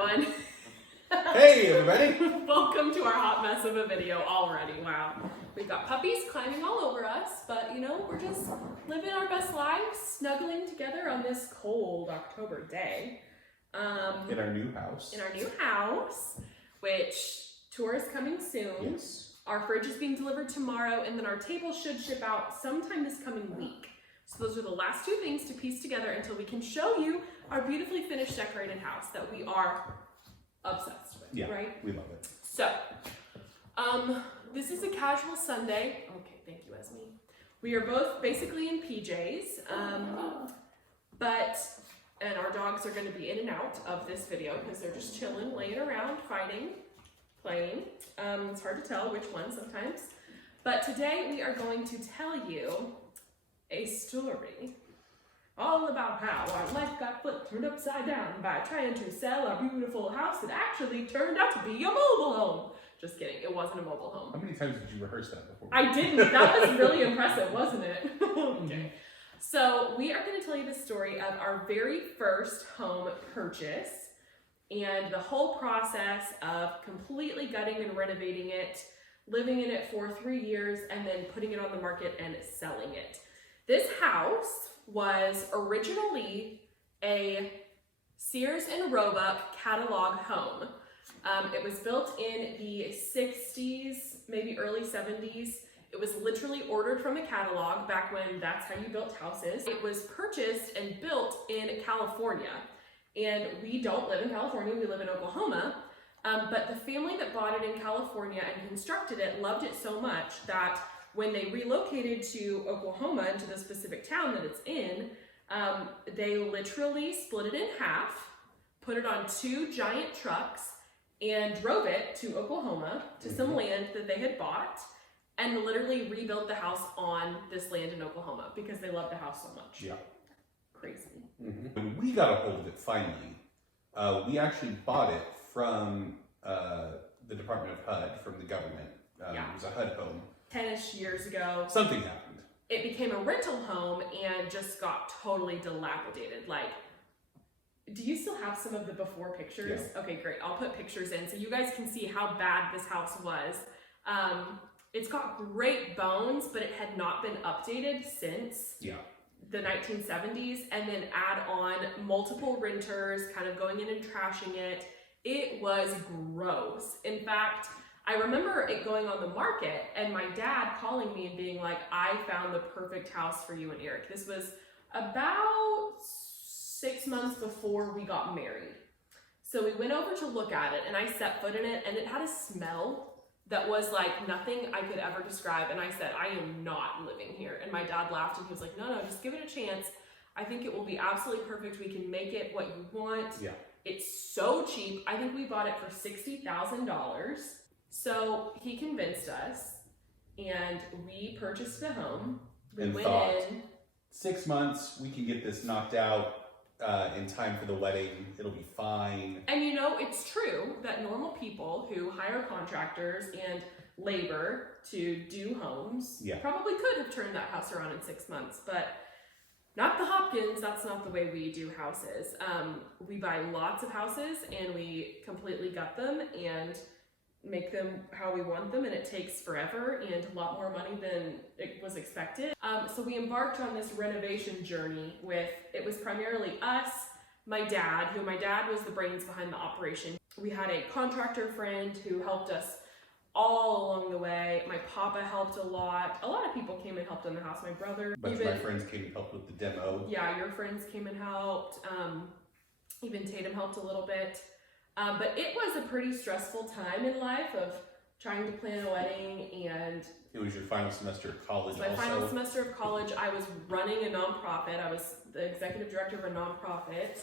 everyone. Hey everybody! Welcome to our hot mess of a video already. Wow. We've got puppies climbing all over us, but you know, we're just living our best lives, snuggling together on this cold October day. In our new house. In our new house, which tour is coming soon. Yes. Our fridge is being delivered tomorrow, and then our table should ship out sometime this coming week. So those are the last two things to piece together until we can show you our beautifully finished, decorated house that we are obsessed with, Yeah, right? we love it. So, this is a casual Sunday. Okay, thank you, Esme. We are both basically in PJs, and our dogs are going to be in and out of this video because they're just chilling, laying around, fighting, playing. It's hard to tell which one sometimes. But today we are going to tell you a story all about how our life got flipped, turned upside down by trying to sell our beautiful house that actually turned out to be a mobile home. Just kidding, it wasn't a mobile home. How many times did you rehearse that before? I didn't. That was really impressive, wasn't it? Okay. So we are going to tell you the story of our very first home purchase and the whole process of completely gutting and renovating it, living in it for 3 years, and then putting it on the market and selling it. This house was originally a Sears and Roebuck catalog home. It was built in the 60s, maybe early 70s. It was literally ordered from a catalog back when that's how you built houses. It was purchased and built in California. And we don't live in California, we live in Oklahoma. But the family that bought it in California and constructed it loved it so much that when they relocated to Oklahoma, into the specific town that it's in, they literally split it in half, put it on 2 giant trucks, and drove it to Oklahoma, to some land that they had bought, and literally rebuilt the house on this land in Oklahoma because they loved the house so much. Yeah. Crazy. When we got a hold of it finally, we actually bought it from the Department of HUD, from the government. It was a HUD home. 10-ish years ago. Something happened. It became a rental home and just got totally dilapidated. Like, do you still have some of the before pictures? Yeah. Okay, great. I'll put pictures in so you guys can see how bad this house was. It's got great bones, but it had not been updated since the 1970s. And then add on multiple renters kind of going in and trashing it. It was gross. In fact, I remember it going on the market and my dad calling me and being like, I found the perfect house for you and Eric. This was about 6 months before we got married. So we went over to look at it and I set foot in it and it had a smell that was like nothing I could ever describe. And I said, I am not living here. And my dad laughed and he was like, no, just give it a chance. I think it will be absolutely perfect. We can make it what you want. Yeah. It's so cheap. I think we bought it for $60,000. So he convinced us and we purchased the home. We and went thought, in. 6 months, we can get this knocked out in time for the wedding. It'll be fine. And you know, it's true that normal people who hire contractors and labor to do homes probably could have turned that house around in 6 months, but not the Hopkins. That's not the way we do houses. We buy lots of houses and we completely gut them and make them how we want them, and it takes forever and a lot more money than it was expected. So we embarked on this renovation journey it was primarily us, my dad was the brains behind the operation. We had a contractor friend who helped us all along the way. My papa helped a lot. A lot of people came and helped on the house. My brother. A bunch of my friends came and helped with the demo. Yeah, your friends came and helped. Even Tatum helped a little bit. But it was a pretty stressful time in life of trying to plan a wedding, and it was your final semester of college. My final semester of college. I was running a nonprofit. I was the executive director of a nonprofit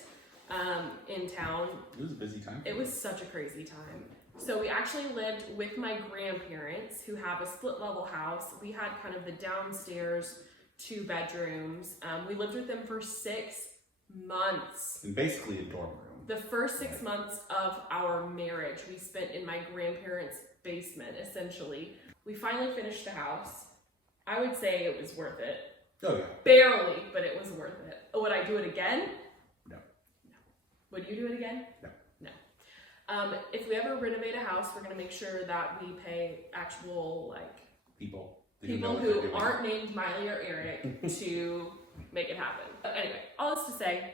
in town. It was a busy time. It was such a crazy time. So we actually lived with my grandparents who have a split level house. We had kind of the downstairs 2 bedrooms. We lived with them for 6 months. And basically a dorm room. The first 6 months of our marriage we spent in my grandparents' basement, essentially. We finally finished the house. I would say it was worth it. Oh yeah. Barely, but it was worth it. Would I do it again? No. Would you do it again? No. No. If we ever renovate a house, we're going to make sure that we pay actual, like, People who aren't named Miley or Eric to make it happen. But anyway, all this to say,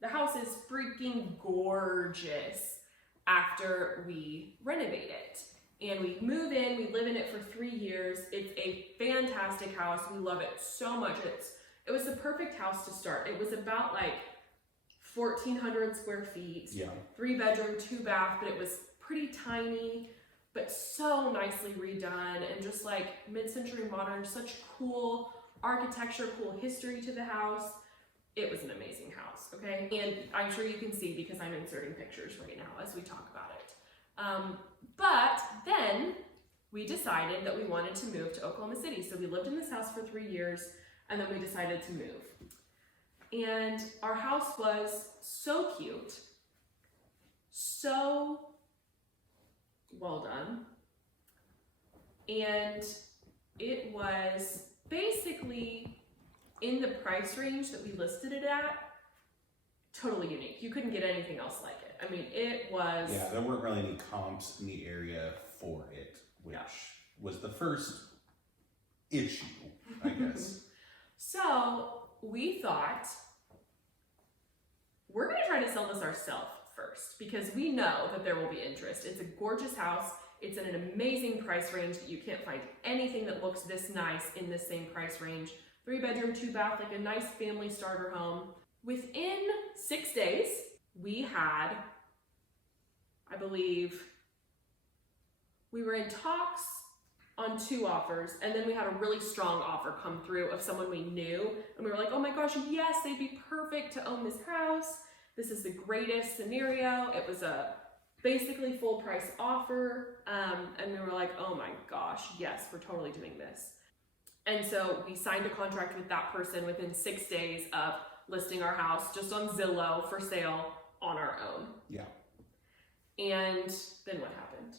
the house is freaking gorgeous after we renovate it. And we move in, we live in it for 3 years. It's a fantastic house. We love it so much. It was the perfect house to start. It was about like 1,400 square feet, 3 bedroom, 2 bath, but it was pretty tiny, but so nicely redone and just like mid-century modern, such cool architecture, cool history to the house. It was an amazing house, okay? And I'm sure you can see because I'm inserting pictures right now as we talk about it. But then we decided that we wanted to move to Oklahoma City. So we lived in this house for 3 years and then we decided to move. And our house was so cute, so well done. And it was basically in the price range that we listed it at, totally unique. You couldn't get anything else like it. I mean, it was... Yeah, there weren't really any comps in the area for it, which was the first issue, I guess. So we thought, we're going to try to sell this ourselves first because we know that there will be interest. It's a gorgeous house. It's in an amazing price range that you can't find anything that looks this nice in this same price range. 3 bedroom, 2 bath, like a nice family starter home. Within 6 days, we had, I believe, we were in talks on 2 offers, and then we had a really strong offer come through of someone we knew, and we were like, oh my gosh, yes, they'd be perfect to own this house. This is the greatest scenario. It was a basically full price offer, and we were like, oh my gosh, yes, we're totally doing this. And so we signed a contract with that person within 6 days of listing our house just on Zillow for sale on our own. Yeah. And then what happened?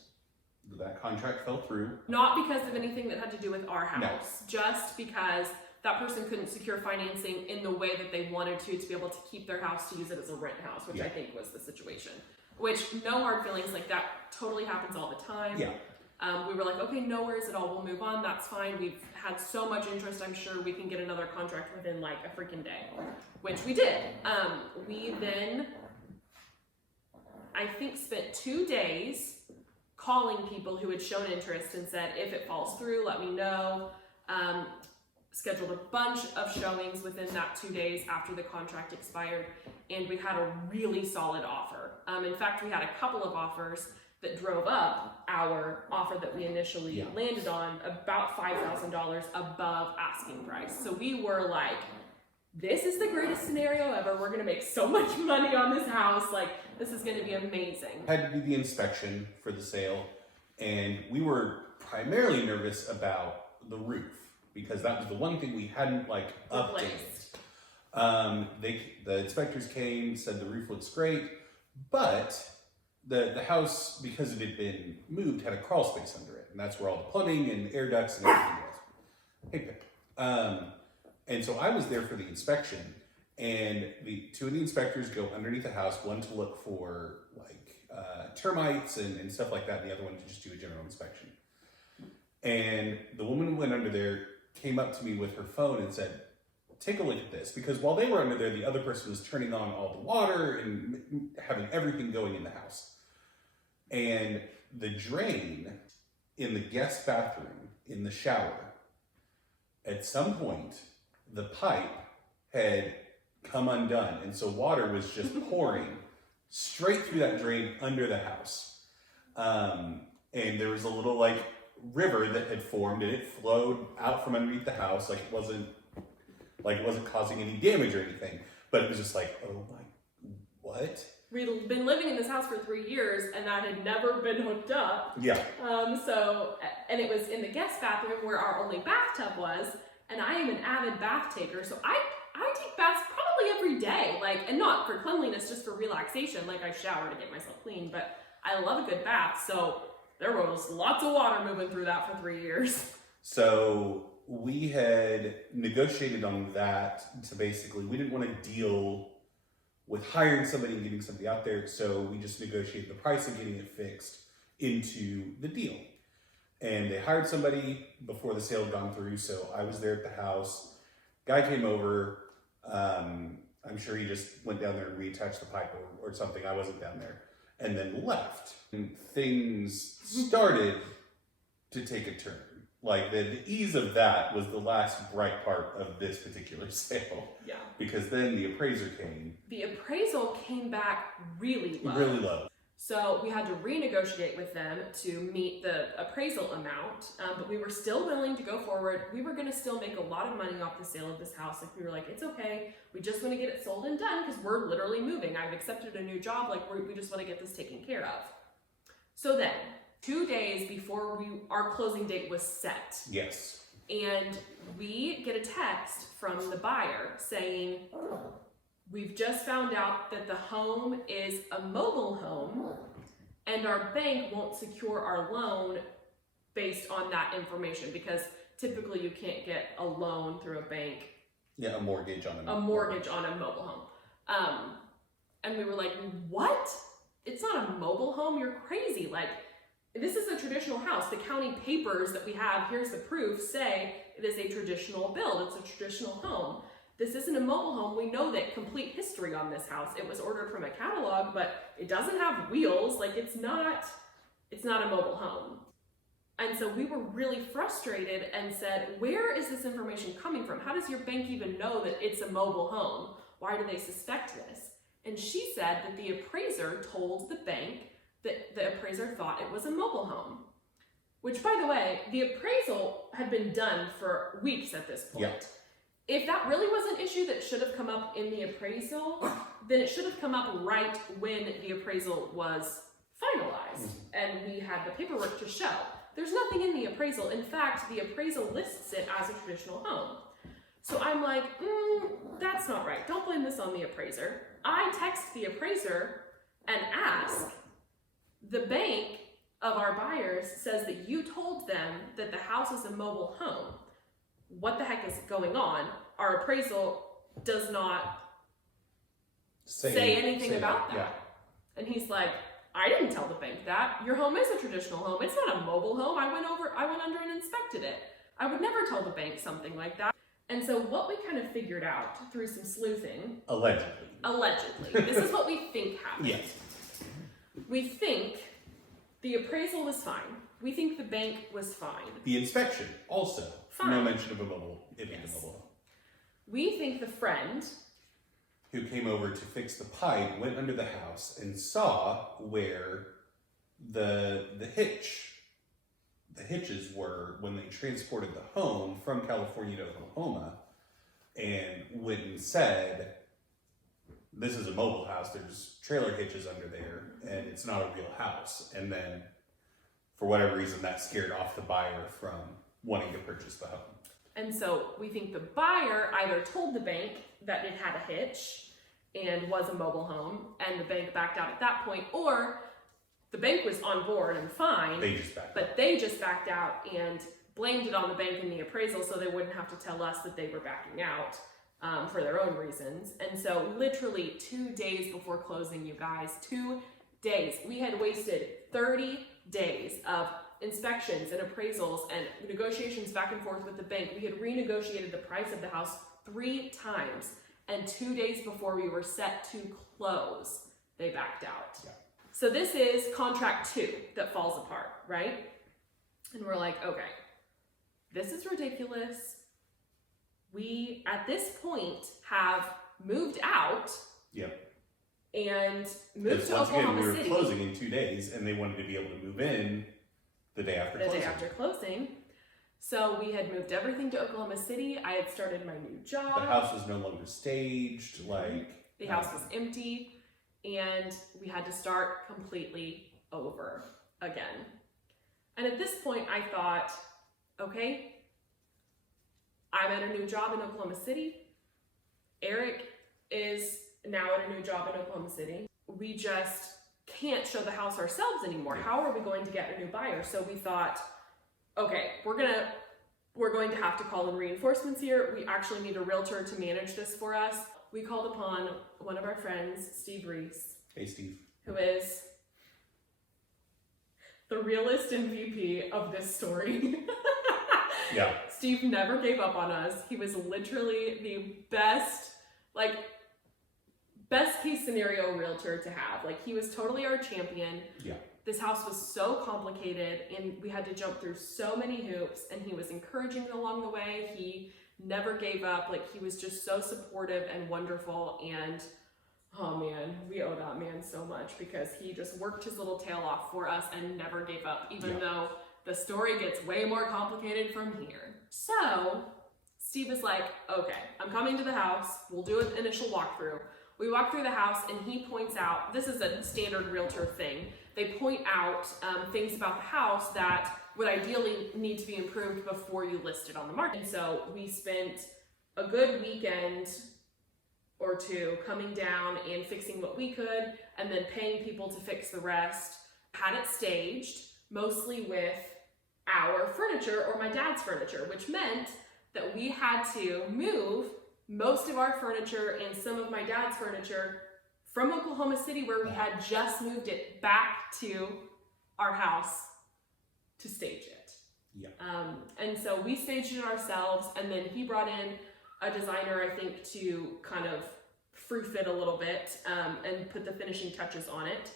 That contract fell through. Not because of anything that had to do with our house, No. just because that person couldn't secure financing in the way that they wanted to be able to keep their house to use it as a rent house, which I think was the situation. Which, no hard feelings, like that totally happens all the time. Yeah. We were like, okay, no worries at all, we'll move on, that's fine. We've had so much interest, I'm sure we can get another contract within like a freaking day, which we did. We then, I think, spent 2 days calling people who had shown interest and said, if it falls through, let me know. Scheduled a bunch of showings within that 2 days after the contract expired, and we had a really solid offer. In fact, we had a couple of offers that drove up our offer that we initially landed on about $5,000 above asking price. So we were like, this is the greatest scenario ever. We're gonna make so much money on this house. Like, this is gonna be amazing. Had to do the inspection for the sale, and we were primarily nervous about the roof because that was the one thing we hadn't like updated. The inspectors came, said the roof looks great, but the house, because it had been moved, had a crawl space under it, and that's where all the plumbing and air ducts and everything was. Hey, Pip. And so I was there for the inspection, and two of the inspectors go underneath the house, one to look for like termites and stuff like that, and the other one to just do a general inspection. And the woman who went under there came up to me with her phone and said, take a look at this, because while they were under there, the other person was turning on all the water and having everything going in the house. And the drain in the guest bathroom, in the shower, at some point, the pipe had come undone. And so water was just pouring straight through that drain under the house. And there was a little like river that had formed, and it flowed out from underneath the house. Like it wasn't causing any damage or anything, but it was just like, oh my, what? We'd been living in this house for 3 years, and that had never been hooked up. Yeah. And it was in the guest bathroom where our only bathtub was, and I am an avid bath taker, so I take baths probably every day, like, and not for cleanliness, just for relaxation. Like I shower to get myself clean, but I love a good bath, so there was lots of water moving through that for 3 years. So we had negotiated on that to basically, we didn't want to deal with hiring somebody and getting somebody out there. So we just negotiated the price of getting it fixed into the deal. And they hired somebody before the sale had gone through. So I was there at the house. Guy came over. I'm sure he just went down there and reattached the pipe or something. I wasn't down there. And then left. And things started to take a turn. Like the ease of that was the last bright part of this particular sale. Yeah. Because then the appraiser came. The appraisal came back really low. Really low. So we had to renegotiate with them to meet the appraisal amount, but we were still willing to go forward. We were going to still make a lot of money off the sale of this house. Like, we were like, it's okay. We just want to get it sold and done because we're literally moving. I've accepted a new job. Like, we just want to get this taken care of. So then, 2 days before our closing date was set. Yes. And we get a text from the buyer saying, we've just found out that the home is a mobile home and our bank won't secure our loan based on that information, because typically you can't get a loan through a bank. Yeah, a mortgage on a mortgage on a mobile home. And we were like, what? It's not a mobile home? You're crazy. Like, this is a traditional house. The county papers that we have, here's the proof, say it is a traditional build. It's a traditional home. This isn't a mobile home. We know that complete history on this house. It was ordered from a catalog, but it doesn't have wheels. Like, it's not a mobile home. And so we were really frustrated and said, where is this information coming from? How does your bank even know that it's a mobile home? Why do they suspect this? And she said that the appraiser told the bank that the appraiser thought it was a mobile home. Which, by the way, the appraisal had been done for weeks at this point. Yeah. If that really was an issue that should have come up in the appraisal, then it should have come up right when the appraisal was finalized and we had the paperwork to show. There's nothing in the appraisal. In fact, the appraisal lists it as a traditional home. So I'm like, that's not right. Don't blame this on the appraiser. I text the appraiser and ask, the bank of our buyers says that you told them that the house is a mobile home. What the heck is going on? Our appraisal does not say anything about that. Yeah. And he's like, I didn't tell the bank that. Your home is a traditional home. It's not a mobile home. I went under and inspected it. I would never tell the bank something like that. And so what we kind of figured out through some sleuthing. Allegedly. This is what we think happened. Yes. We think the appraisal was fine. We think the bank was fine. The inspection also. Fine. No mention of a mobile home. We think the friend who came over to fix the pipe went under the house and saw where the hitches were when they transported the home from California to Oklahoma, and went and said, this is a mobile house, there's trailer hitches under there, and it's not a real house. And then, for whatever reason, that scared off the buyer from wanting to purchase the home. And so we think the buyer either told the bank that it had a hitch and was a mobile home, and the bank backed out at that point, or the bank was on board and fine, they just backed out and blamed it on the bank in the appraisal so they wouldn't have to tell us that they were backing out for their own reasons. And so literally 2 days before closing, you guys, 2 days, we had wasted 30 days of inspections and appraisals and negotiations back and forth with the bank. We had renegotiated the price of the house 3 times, and 2 days before we were set to close, they backed out. Yeah. So this is contract 2 that falls apart, right? And we're like, okay, this is ridiculous. We, at this point, have moved out. Yep. And moved to once Oklahoma again, we were City. closing in 2 days, and they wanted to be able to move in the day after closing. So we had moved everything to Oklahoma City. I had started my new job. The house was no longer staged. The house was empty, and we had to start completely over again. And at this point, I thought, okay, I'm at a new job in Oklahoma City. Eric is now at a new job in Oklahoma City. We just can't show the house ourselves anymore. How are we going to get a new buyer? So we thought, okay, we're going to have to call in reinforcements here. We actually need a realtor to manage this for us. we called upon one of our friends, Steve Reese. Hey, Steve. Who is the realist MVP of this story. Yeah. Steve never gave up on us. He was literally the best case scenario realtor to have. Like, he was totally our champion. Yeah. This house was so complicated and we had to jump through so many hoops, and he was encouraging along the way. He never gave up. Like, he was just so supportive and wonderful, and oh man, we owe that man so much because he just worked his little tail off for us and never gave up, even though the story gets way more complicated from here. So Steve is like, okay, I'm coming to the house. We'll do an initial walkthrough. We walk through the house and he points out, this is a standard realtor thing. They point out things about the house that would ideally need to be improved before you list it on the market. And so we spent a good weekend or two coming down and fixing what we could, and then paying people to fix the rest. Had it staged, mostly with our furniture or my dad's furniture, which meant that we had to move most of our furniture and some of my dad's furniture from Oklahoma City, where we had just moved it, back to our house to stage it. Yeah. And so we staged it ourselves, and then he brought in a designer, I think, to kind of proof it a little bit and put the finishing touches on it.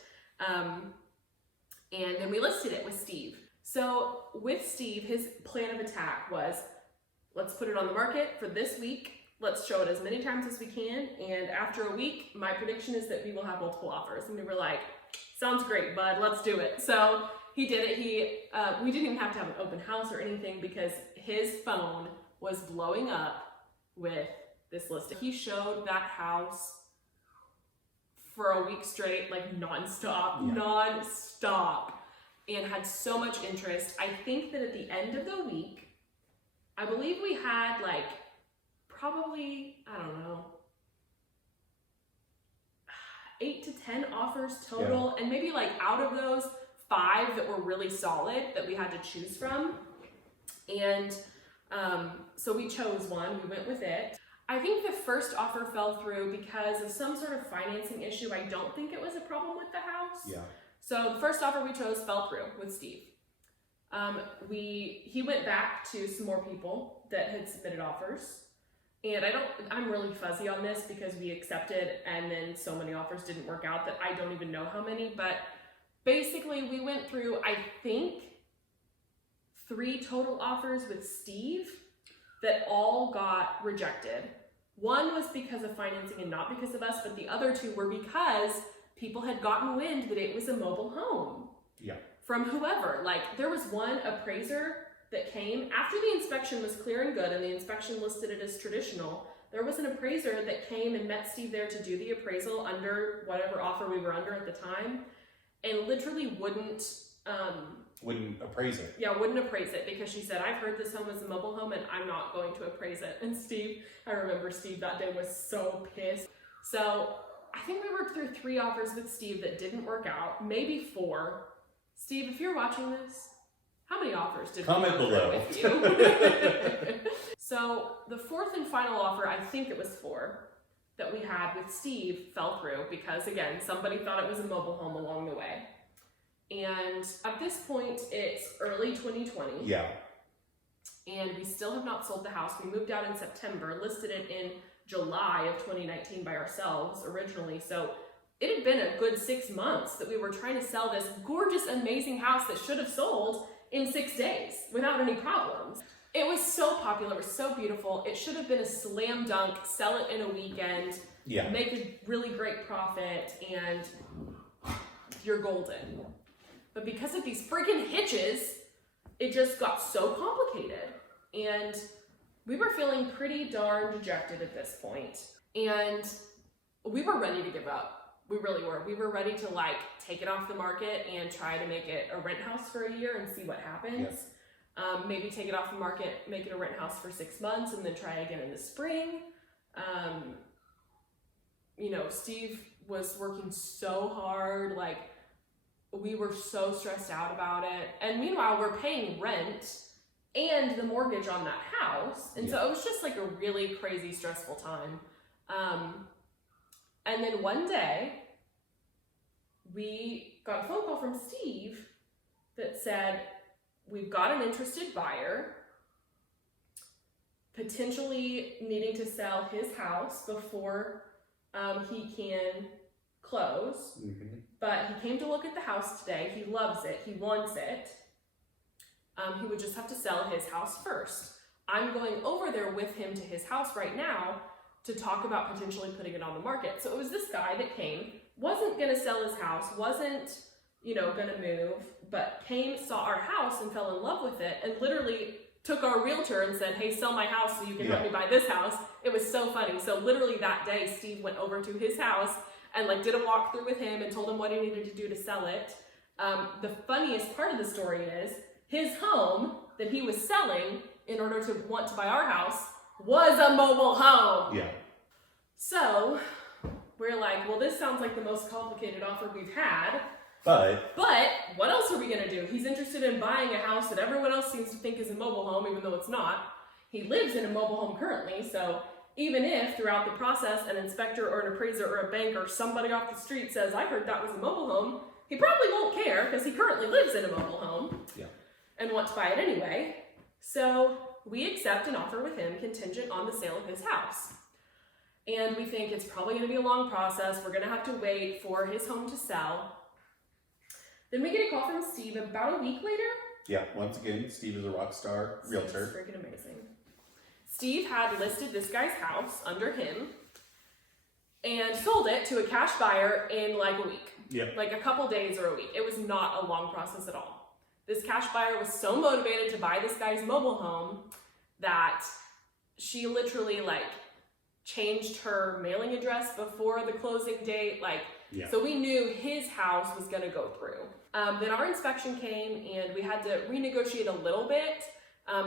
And then we listed it with Steve. So with Steve, his plan of attack was, let's put it on the market for this week. Let's show it as many times as we can. And after a week, my prediction is that we will have multiple offers. And we were like, sounds great, bud, let's do it. So he did it. We didn't even have to have an open house or anything because his phone was blowing up with this listing. He showed that house for a week straight, like nonstop, and had so much interest. I think that at the end of the week, I believe we had like probably, I don't know, 8 to 10 offers total, and maybe like out of those, 5 that were really solid that we had to choose from. And so we chose one, we went with it. I think the first offer fell through because of some sort of financing issue. I don't think it was a problem with the house. Yeah. So the first offer we chose fell through with Steve. He went back to some more people that had submitted offers. And I'm really fuzzy on this because we accepted and then so many offers didn't work out that I don't even know how many, but basically we went through, I think, 3 total offers with Steve that all got rejected. One was because of financing and not because of us, but the other 2 were because people had gotten wind that it was a mobile home. Yeah. From whoever. Like, there was one appraiser that came after the inspection was clear and good and the inspection listed it as traditional. There was an appraiser that came and met Steve there to do the appraisal under whatever offer we were under at the time, and literally wouldn't appraise it. Yeah, wouldn't appraise it because she said, I've heard this home is a mobile home and I'm not going to appraise it. And Steve, I remember Steve that day was so pissed. So I think we worked through 3 offers with Steve that didn't work out, maybe 4. Steve, if you're watching this, how many offers did Comment we below with you? So the 4th and final offer, I think it was 4, that we had with Steve fell through because, again, somebody thought it was a mobile home along the way. And at this point, it's early 2020. Yeah. And we still have not sold the house. We moved out in September, listed it in July of 2019 by ourselves originally. So it had been a good 6 months that we were trying to sell this gorgeous, amazing house that should have sold in 6 days without any problems. It was so popular, it was so beautiful. It should have been a slam dunk, sell it in a weekend, make a really great profit, and you're golden. But because of these freaking hitches, it just got so complicated. And we were feeling pretty darn dejected at this point. And we were ready to give up. We really were. We were ready to like take it off the market and try to make it a rent house for a year and see what happens. Maybe take it off the market, make it a rent house for 6 months and then try again in the spring. You know, Steve was working so hard, like we were so stressed out about it. And meanwhile, we're paying rent and the mortgage on that house. And so it was just like a really crazy, stressful time. And then one day, we got a phone call from Steve that said, we've got an interested buyer, potentially needing to sell his house before he can close. Mm-hmm. But he came to look at the house today. He loves it. He wants it. He would just have to sell his house first. I'm going over there with him to his house right now to talk about potentially putting it on the market. So it was this guy that came, wasn't going to sell his house, wasn't, going to move, but came, saw our house and fell in love with it, and literally took our realtor and said, hey, sell my house so you can help me buy this house. It was so funny. So literally that day, Steve went over to his house and did a walkthrough with him and told him what he needed to do to sell it. The funniest part of the story is his home that he was selling in order to want to buy our house was a mobile home. Yeah. So we're like, well, this sounds like the most complicated offer we've had. But what else are we going to do? He's interested in buying a house that everyone else seems to think is a mobile home, even though it's not. He lives in a mobile home currently, so even if throughout the process an inspector or an appraiser or a bank or somebody off the street says, I heard that was a mobile home, he probably won't care because he currently lives in a mobile home and wants to buy it anyway. So we accept an offer with him contingent on the sale of his house. And we think it's probably going to be a long process. We're going to have to wait for his home to sell. Then we get a call from Steve about a week later. Yeah, once again, Steve is a rock star realtor. It's freaking amazing. Steve had listed this guy's house under him and sold it to a cash buyer in a week. Yeah. A couple days or a week. It was not a long process at all. This cash buyer was so motivated to buy this guy's mobile home that she literally changed her mailing address before the closing date. So we knew his house was going to go through. Then our inspection came and we had to renegotiate a little bit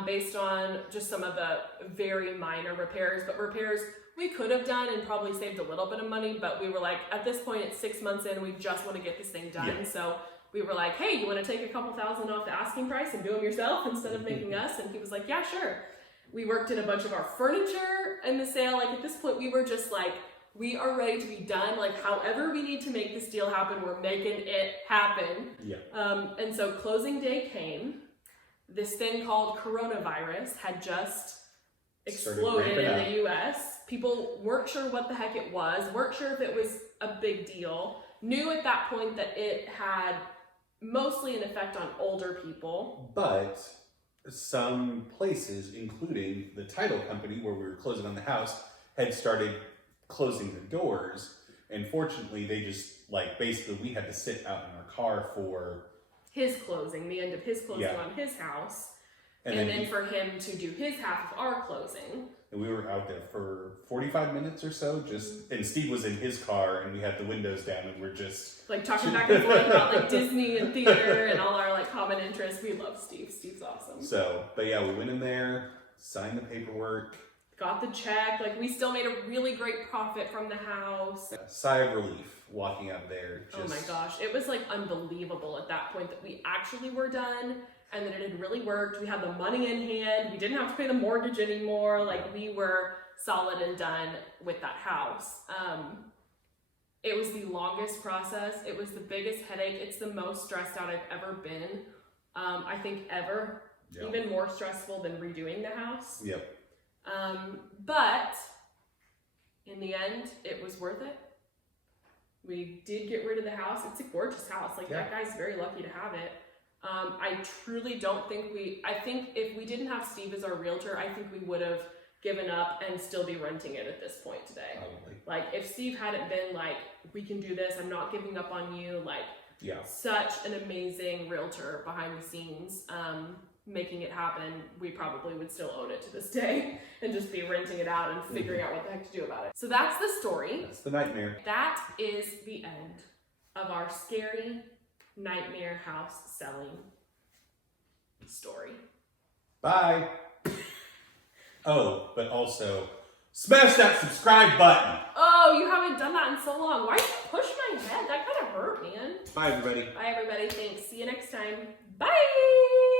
based on just some of the very minor repairs, but repairs we could have done and probably saved a little bit of money, but we were at this point, it's 6 months in, we just want to get this thing done. Yeah. So we were like, hey, you want to take a couple $1,000 off the asking price and do them yourself instead of making us? And he was like, yeah, sure. We worked in a bunch of our furniture in the sale. At this point, we were just we are ready to be done. However we need to make this deal happen, we're making it happen. Yeah. And so closing day came. This thing called coronavirus had just exploded in the US. People weren't sure what the heck it was, weren't sure if it was a big deal, knew at that point that it had mostly an effect on older people. But some places, including the title company where we were closing on the house, had started closing the doors, and fortunately they just basically we had to sit out in our car for his closing, the end of his closing on his house, and then for him to do his half of our closing. And we were out there for 45 minutes or so, and Steve was in his car and we had the windows down and we're just talking back and forth about Disney and theater and all our common interests. We love Steve. Steve's awesome. So, but yeah, we went in there, signed the paperwork, got the check. We still made a really great profit from the house. Sigh of relief walking out there. Oh my gosh. It was unbelievable at that point that we actually were done and that it had really worked. We had the money in hand. We didn't have to pay the mortgage anymore. We were solid and done with that house. It was the longest process. It was the biggest headache. It's the most stressed out I've ever been. I think ever. Yep. Even more stressful than redoing the house. Yep. But in the end, it was worth it. We did get rid of the house. It's a gorgeous house. That guy's very lucky to have it. I truly don't think I think if we didn't have Steve as our realtor, I think we would have given up and still be renting it at this point today. Probably. If Steve hadn't been we can do this, I'm not giving up on you. Such an amazing realtor behind the scenes. Making it happen, we probably would still own it to this day and just be renting it out and figuring out what the heck to do about it. So that's the story. That's the nightmare. That is the end of our scary nightmare house selling story. Bye. Oh, but also smash that subscribe button. Oh, you haven't done that in so long. Why'd you push my head? That kind of hurt, man. Bye, everybody. Bye, everybody. Thanks. See you next time. Bye.